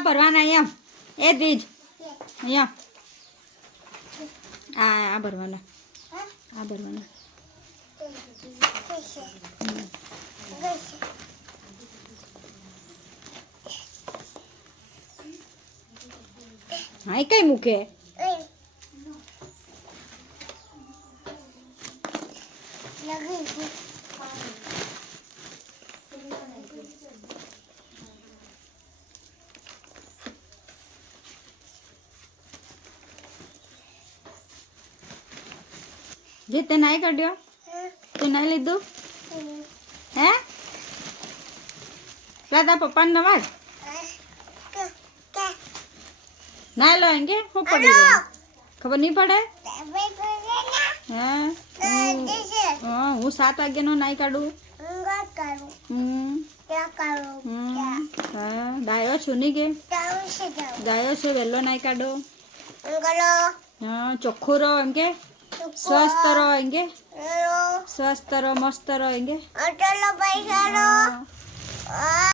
આ ભરવાના અહીંયા એ દીજ અહીંયા આ ભરવાના આ ભરવાના હા કઈ મૂકે જે તે નાઈ કાઢ્યો તે નાઈ લીધું હે દાદા પપ્પાને નવાજ ના લો એમ કે હું પડી ગયો ખબર નહીં પડે હા હું 7 વાગ્યાનો નાઈ કાઢું હા ડાયો છું નહીં કે ડાયો છે વહેલો નાઈ કાઢો હા ચોખ્ખું રહો એમ કે સ્વસ્થ રહો એમ કે સ્વસ્થ રહો મસ્ત રહો એમ કે